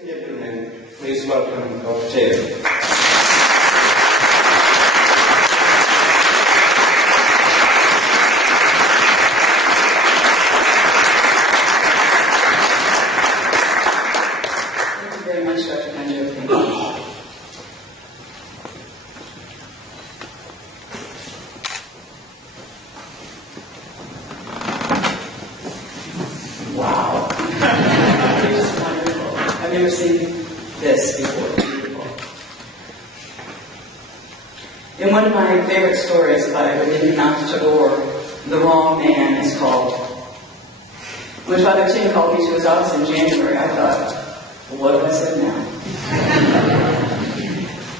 and gentlemen, please welcome Dr. Taylor. In one of my favorite stories by Rabindranath Tagore, The Wrong Man is called. When Father Tim called me to his office in January, I thought, what have I said now?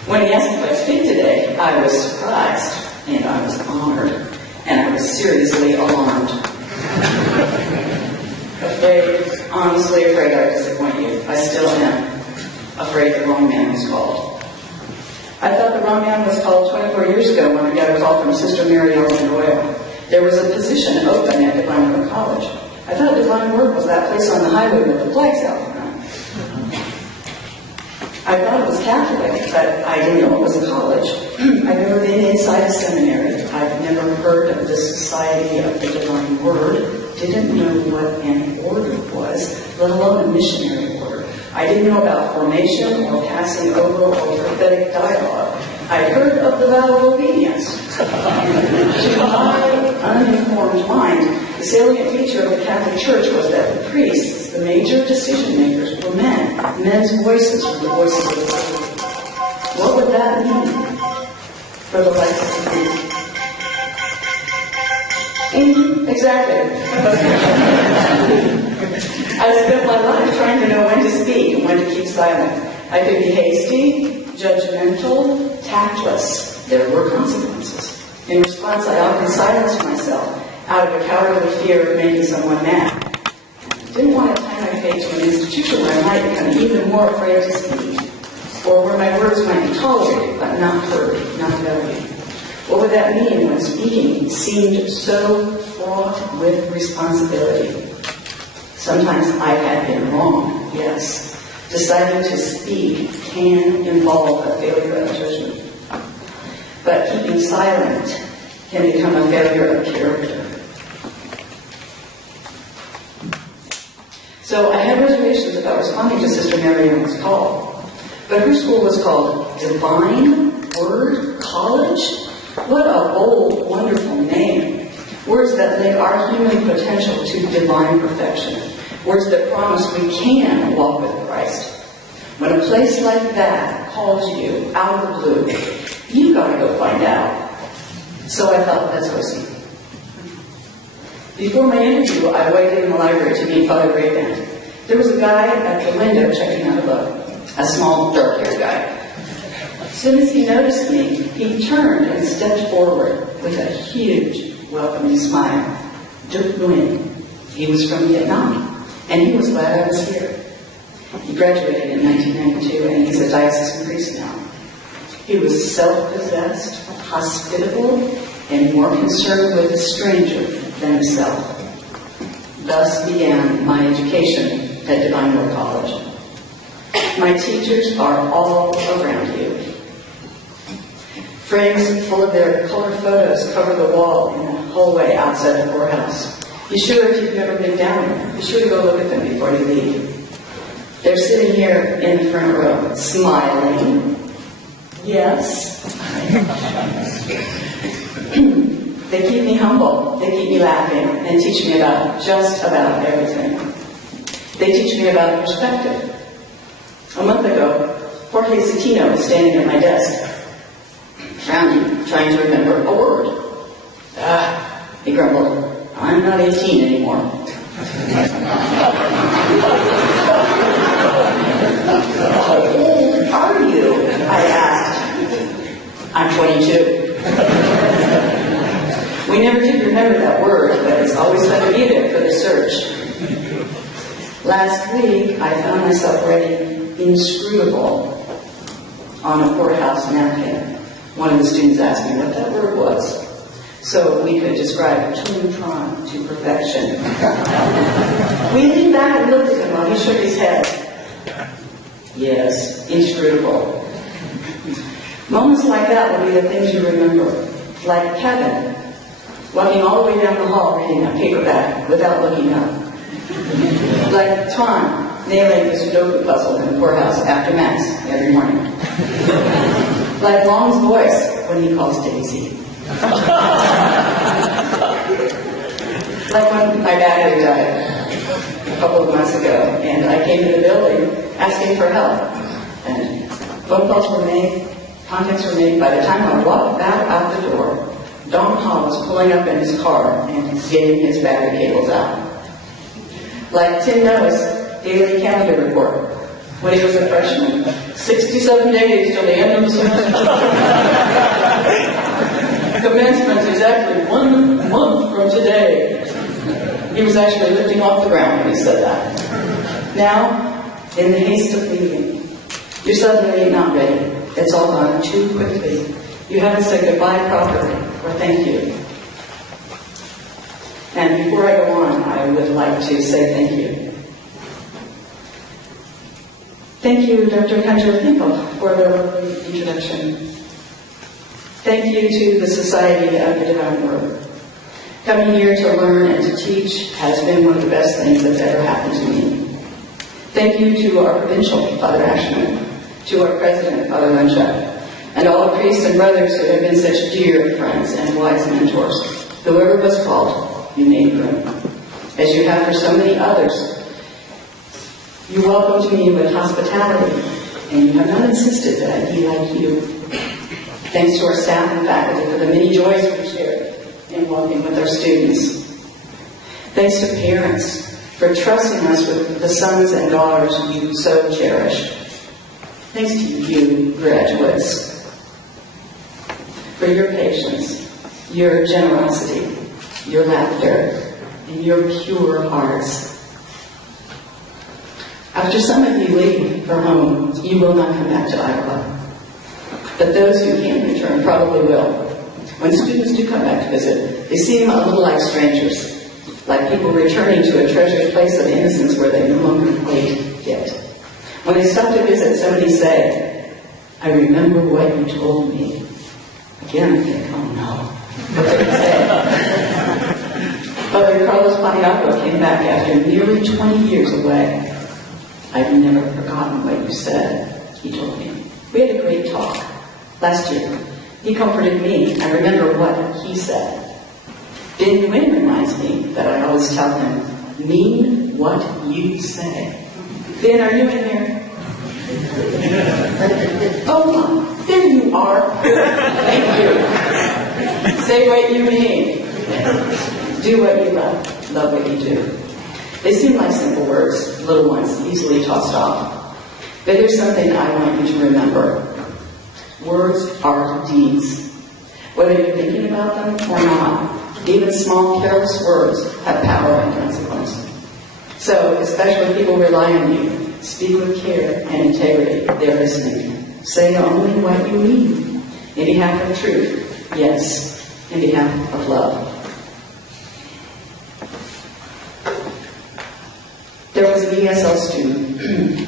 When he asked me if I'd speak today, I was surprised, and I was honored, and I was seriously alarmed. Honestly afraid I would disappoint you. I still am afraid The Wrong Man is called. I thought The Wrong Man was called 24 years ago when I got a call from Sister Marilyn Royal. There was a position open at Divine Word College. I thought Divine Word was that place on the highway with the flags out front. I thought it was Catholic, but I didn't know it was a college. I've never been inside a seminary. I've never heard of the Society of the Divine Word. Didn't know what an order was, let alone a missionary order. I didn't know about formation or passing over or prophetic dialogue. I heard of the vow of obedience. To my uninformed mind, the salient feature of the Catholic Church was that the priests, the major decision makers, were men. Men's voices were the voices of the Lord. What would that mean for the life of the man? Exactly. I spent my life trying to know when to speak and when to keep silent. I could be hasty, judgmental, tactless. There were consequences. In response, I often silenced myself out of a cowardly fear of making someone mad. I didn't want to tie my fate to an institution where I might become even more afraid to speak, or where my words might be tolerated but not heard, not valued. What would that mean when speaking seemed so fraught with responsibility? Sometimes I had been wrong, yes. Deciding to speak can involve a failure of judgment. But keeping silent can become a failure of character. So I had reservations about responding to Sister Marilyn's call. But her school was called Divine Word College. What a bold, wonderful name. Words that link our human potential to divine perfection. Words that promise we can walk with Christ. When a place like that calls you out of the blue, you've got to go find out. So I thought, let's go see. Before my interview, I waited in the library to meet Father Grayban. There was a guy at the window checking out a book, a small, dark-haired guy. As soon as he noticed me, he turned and stepped forward with a huge, welcoming smile. Dirk Nguyen. He was from Vietnam, and he was glad I was here. He graduated in 1992, and he's a diocesan priest now. He was self-possessed, hospitable, and more concerned with the stranger than himself. Thus began my education at Divine Word College. My teachers are all around you. Frames full of their colored photos cover the wall in the hallway outside the courthouse. Be sure, if you've never been down there, be sure to go look at them before you leave. They're sitting here in the front row, smiling. Yes. They keep me humble. They keep me laughing and teach me about just about everything. They teach me about perspective. A month ago, Jorge Citino was standing at my desk, frowning, trying to remember a word. He grumbled, I'm not 18 anymore. How old are you? I asked. I'm 22. We never did remember that word, but it's always going to be there for the search. Last week, I found myself writing inscrutable on a courthouse napkin. One of the students asked me what that word was, so we could describe Tun-tron to perfection. We leaned back and looked at him while he shook his head. Yes, inscrutable. Moments like that will be the things you remember. Like Kevin, walking all the way down the hall reading a paperback without looking up. Like Tom, nailing the Sudoku puzzle in the courthouse after Mass every morning. Like Long's voice when he calls Daisy. Like when my battery died a couple of months ago, and I came to the building asking for help. And phone calls were made, contacts were made. By the time I walked back out the door, Don Hall was pulling up in his car and getting his battery cables out. Like Tim Noah's daily calendar report when he was a freshman. 67 days till the end of the semester. Commencement is exactly 1 month from today. He was actually lifting off the ground when he said that. Now, in the haste of leaving, you're suddenly not ready. It's all gone too quickly. You haven't said goodbye properly, or thank you. And before I go on, I would like to say thank you. Thank you, Dr. Hunter Finkel, for the lovely introduction. Thank you to the Society of the Divine Word. Coming here to learn and to teach has been one of the best things that's ever happened to me. Thank you to our provincial, Father Ashman, to our president, Father Munchak, and all the priests and brothers who have been such dear friends and wise mentors. Whoever was called, you made room. As you have for so many others, you welcomed me with hospitality, and you have not insisted that I be like you. Thanks to our staff and faculty for the many joys we shared in walking with our students. Thanks to parents for trusting us with the sons and daughters you so cherish. Thanks to you, graduates, for your patience, your generosity, your laughter, and your pure hearts. After some of you leave for home, you will not come back to Iowa. But those who can return probably will. When students do come back to visit, they seem a little like strangers, like people returning to a treasured place of innocence where they no longer quite fit. When they stop to visit, somebody say, I remember what you told me. Again, I think, oh no. What did he say? Father Carlos Paniaco came back after nearly 20 years away. I've never forgotten what you said, he told me. We had a great talk last year. He comforted me. I remember what he said. Ben Nguyen reminds me that I always tell him, mean what you say. Ben, are you in here? Oh, there you are. Thank you. Say what you mean. Do what you love. Love what you do. They seem like simple words, little ones, easily tossed off. But there's something I want you to remember. Words are deeds. Whether you're thinking about them or not, even small, careless words have power and consequence. So, especially people rely on you. Speak with care and integrity. They're listening. Say only what you mean. In behalf of truth, yes. In behalf of love. There was an ESL student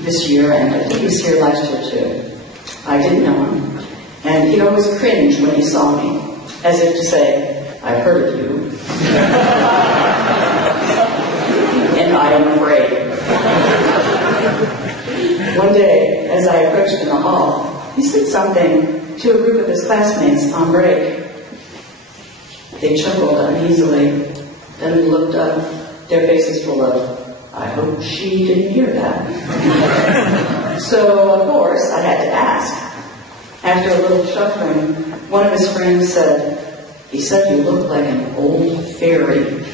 this year, and I think he was here last year too. I didn't know him. And he'd always cringe when he saw me, as if to say, I've heard of you. And I am afraid. One day, as I approached in the hall, he said something to a group of his classmates on break. They chuckled uneasily, then looked up, their faces full of, I hope she didn't hear that. So, of course, I had to ask. After a little shuffling, one of his friends said, he said you look like an old fairy.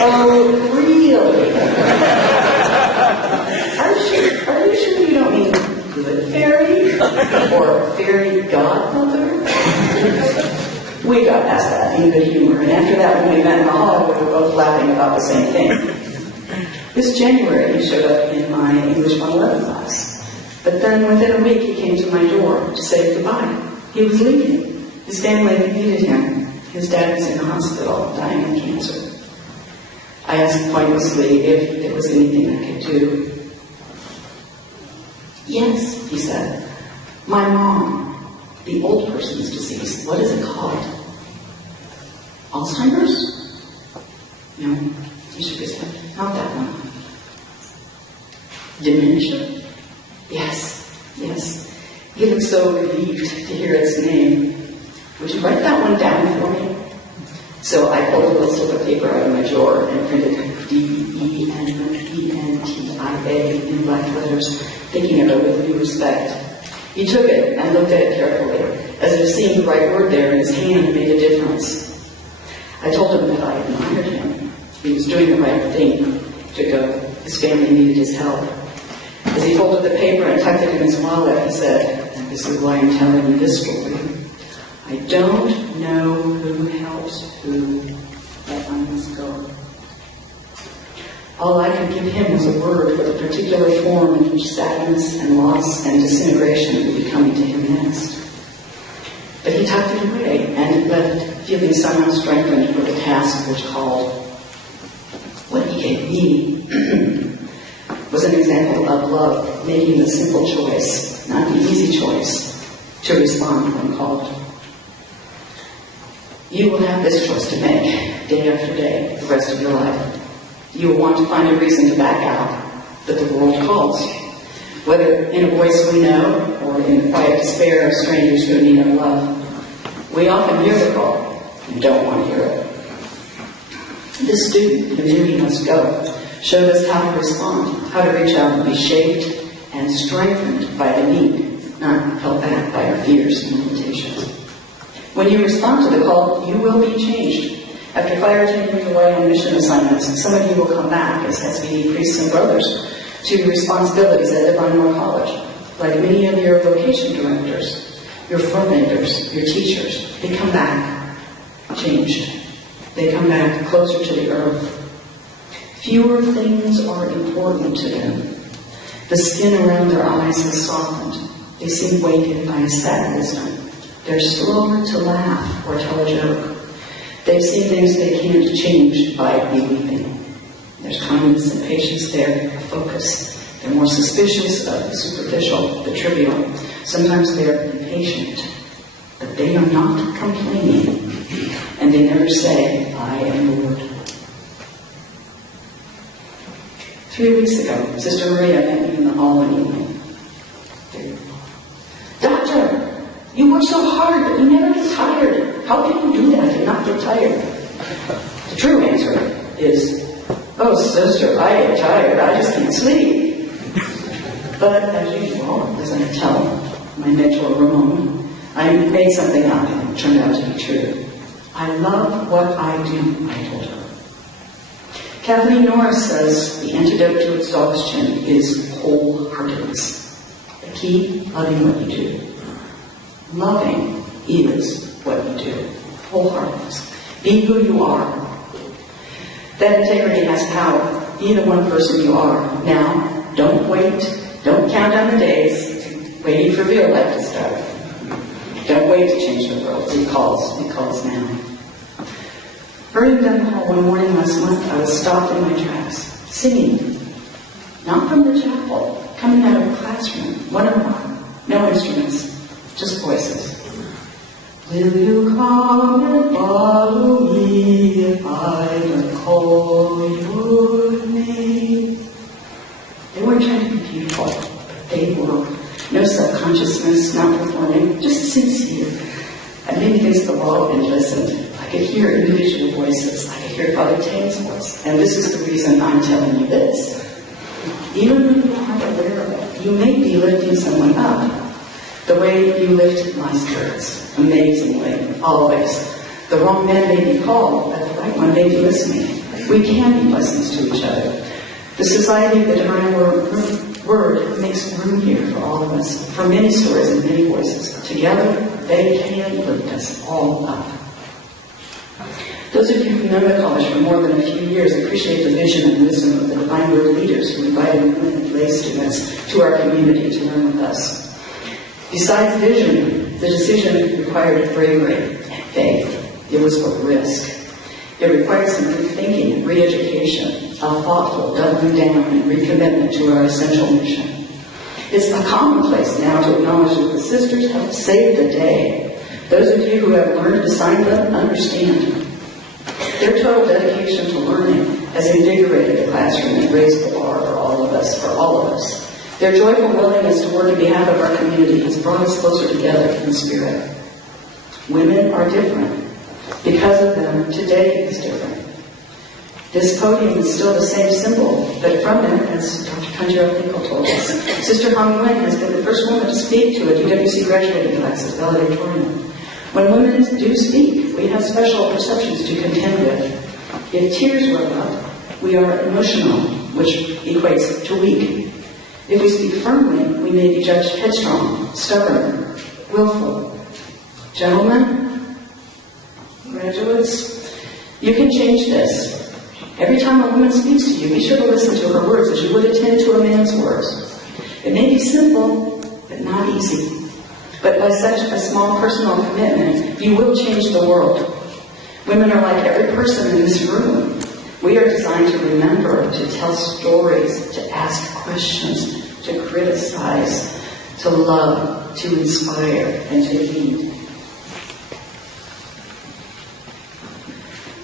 Oh, really? Are you sure you don't mean good fairy? Or fairy godmother? We got past that in good humor, and after that, when we met in the hall, we were both laughing about the same thing. This January, he showed up in my English 111 class. But then within a week, he came to my door to say goodbye. He was leaving. His family needed him. His dad was in the hospital, dying of cancer. I asked pointlessly if there was anything I could do. Yes, he said. My mom, the old person's disease, what is it called? Alzheimer's? No, he shook his head. Not that one. Dementia? Yes. He looked so relieved to hear its name. Would you write that one down for me? So I pulled a little slip of paper out of my drawer and printed DENENTIA in black letters, thinking of it with due respect. He took it and looked at it carefully, as if seeing the right word there in his hand made a difference. I told him that I admired him. He was doing the right thing to go. His family needed his help. As he folded the paper and tucked it in his wallet, he said, and this is why I'm telling you this story, I don't know who helps who, but I must go. All I could give him was a word for the particular form in which sadness and loss and disintegration would be coming to him next. But he tucked it away and left, feeling somehow strengthened for the task which called. What he gave me was an example of love, making the simple choice, not the easy choice, to respond when called. You will have this choice to make, day after day, the rest of your life. You will want to find a reason to back out, but the world calls. Whether in a voice we know, or in the quiet despair of strangers who need our love. We often hear the call, and don't want to hear it. This student who knew he must go showed us how to respond, how to reach out and be shaped and strengthened by the need, not held back by our fears and limitations. When you respond to the call, you will be changed. After 5 or 10 years away on mission assignments, some of you will come back as SVD priests and brothers to responsibilities at Divine Moore College. Like many of your vocation directors, your formators, your teachers, they come back changed. They come back closer to the earth. Fewer things are important to them. The skin around their eyes has softened. They seem weighted by a sad wisdom. They're slower to laugh or tell a joke. They've seen things they can't change by believing. There's kindness and patience there, a focus. They're more suspicious of the superficial, the trivial. Sometimes they're impatient, but they are not complaining. And they never say, I am Lord. 3 weeks ago, Sister Maria met me in the hall one evening. Doctor, you work so hard, but you never get tired. How can you do that and not get tired? The true answer is, oh, sister, I get tired. I just can't sleep. But as usual, as I tell my mentor Ramon, I made something up and it turned out to be true. I love what I do, I told her. Kathleen Norris says the antidote to exhaustion is wholeheartedness. The key, loving what you do. Loving is what you do. Wholeheartedness. Be who you are. That integrity has power. Be the one person you are. Now, don't wait. Don't count down the days waiting for real life to start. Don't wait to change the world. It calls. It calls now. Hurrying down the hall one morning last month, I was stopped in my tracks, singing. Not from the chapel, coming out of a classroom, one-on-one, no instruments, just voices. Will you come and follow me if I don't call your name? They weren't trying to be beautiful, but they were. No self-consciousness, not performing, just sincere. I leaned against the wall and listened. I could hear individual voices. I could hear Father Tane's voice. And this is the reason I'm telling you this. Even when you aren't aware of it, you may be lifting someone up. The way you lift my spirits, amazingly, always. The wrong man may be called, but the right one may be listening. We can be blessings to each other. The Society of the Divine Word makes room here for all of us, for many stories and many voices. Together, they can lift us all up. Those of you who know the college for more than a few years appreciate the vision and wisdom of the Divine Word leaders who invited women and lay students to our community to learn with us. Besides vision, the decision required bravery and faith. It was a risk. It required some rethinking and re-education, a thoughtful doubling down and recommitment to our essential mission. It's a commonplace now to acknowledge that the sisters have saved the day. Those of you who have learned to sign them understand. Their total dedication to learning has invigorated the classroom and raised the bar for all of us. Their joyful willingness to work on behalf of our community has brought us closer together in spirit. Women are different. Because of them, today is different. This podium is still the same symbol, but from it, as Dr. Kanjiro Finkel told us, Sister Hong Wen has been the first woman to speak to a DWC graduating class as valedictorian. When women do speak, we have special perceptions to contend with. If tears well up, we are emotional, which equates to weak. If we speak firmly, we may be judged headstrong, stubborn, willful. Gentlemen, graduates, you can change this. Every time a woman speaks to you, be sure to listen to her words as you would attend to a man's words. It may be simple, but not easy. But by such a small personal commitment, you will change the world. Women are like every person in this room. We are designed to remember, to tell stories, to ask questions, to criticize, to love, to inspire, and to lead.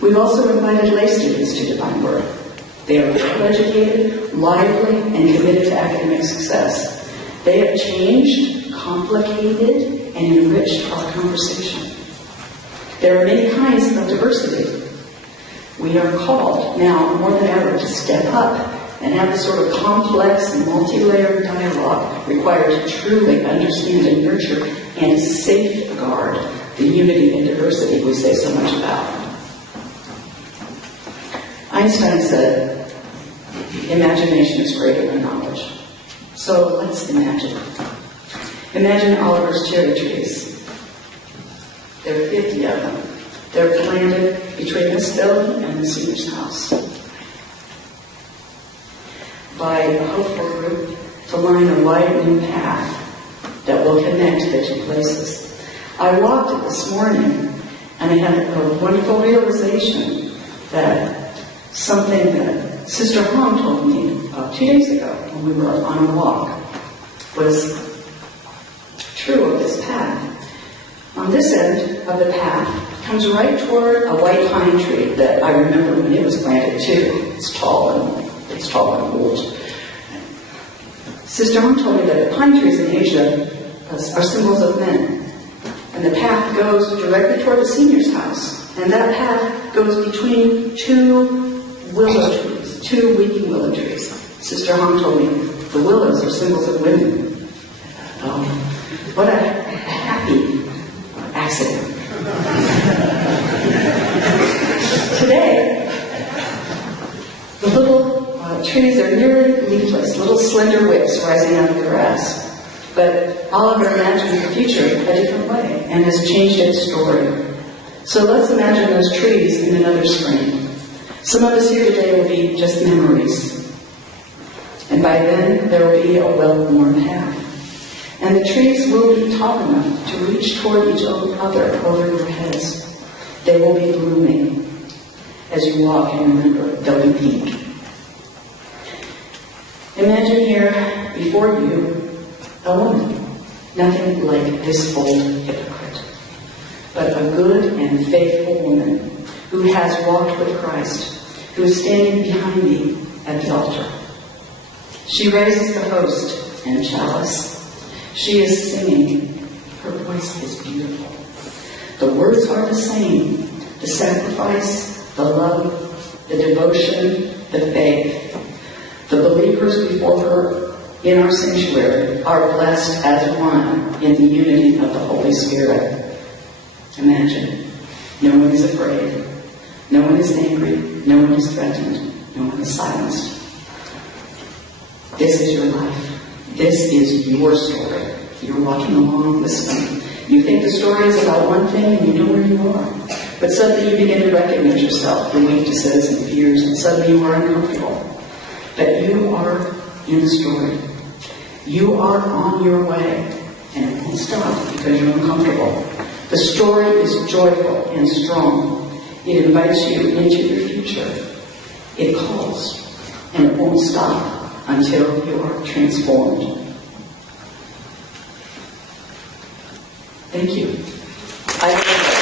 We've also invited lay students to Divine Birth. They are well-educated, lively, and committed to academic success. They have changed, complicated, and enriched our conversation. There are many kinds of diversity. We are called now more than ever to step up and have the sort of complex and multi-layered dialogue required to truly understand and nurture and safeguard the unity and diversity we say so much about. Einstein said, imagination is greater than knowledge. So let's imagine. Imagine Oliver's cherry trees. There are 50 of them. They're planted between this building and the senior's house by a hopeful group to line a widening path that will connect the two places. I walked it this morning and I had a wonderful realization that something that Sister Hong told me 2 days ago when we were on a walk was true of this path. On this end of the path comes right toward a white pine tree that I remember when it was planted too. It's tall and old. Sister Hong told me that the pine trees in Asia are symbols of men. And the path goes directly toward the senior's house. And that path goes between two willow trees, two weeping willow trees. Sister Hong told me the willows are symbols of women. What a happy accident. Today, the little trees are nearly leafless, little slender wicks rising out of the grass. But Oliver imagines the future a different way and has changed its story. So let's imagine those trees in another spring. Some of us here today will be just memories. And by then, there will be a well-worn path. And the trees will be tall enough to reach toward each other over your heads. They will be blooming. As you walk and remember, they'll be pink. Imagine here before you a woman, nothing like this old hypocrite, but a good and faithful woman who has walked with Christ, who is standing behind me at the altar. She raises the host and chalice. She is singing. Her voice is beautiful. The words are the same. The sacrifice, the love, the devotion, the faith. The believers before her in our sanctuary are blessed as one in the unity of the Holy Spirit. Imagine, no one is afraid. No one is angry. No one is threatened. No one is silenced. This is your life. This is your story. You're walking along listening. You think the story is about one thing and you know where you are. But suddenly you begin to recognize yourself, your weaknesses and fears, and suddenly you are uncomfortable. But you are in the story. You are on your way, and it won't stop because you're uncomfortable. The story is joyful and strong. It invites you into your future. It calls, and it won't stop until you are transformed. Thank you. I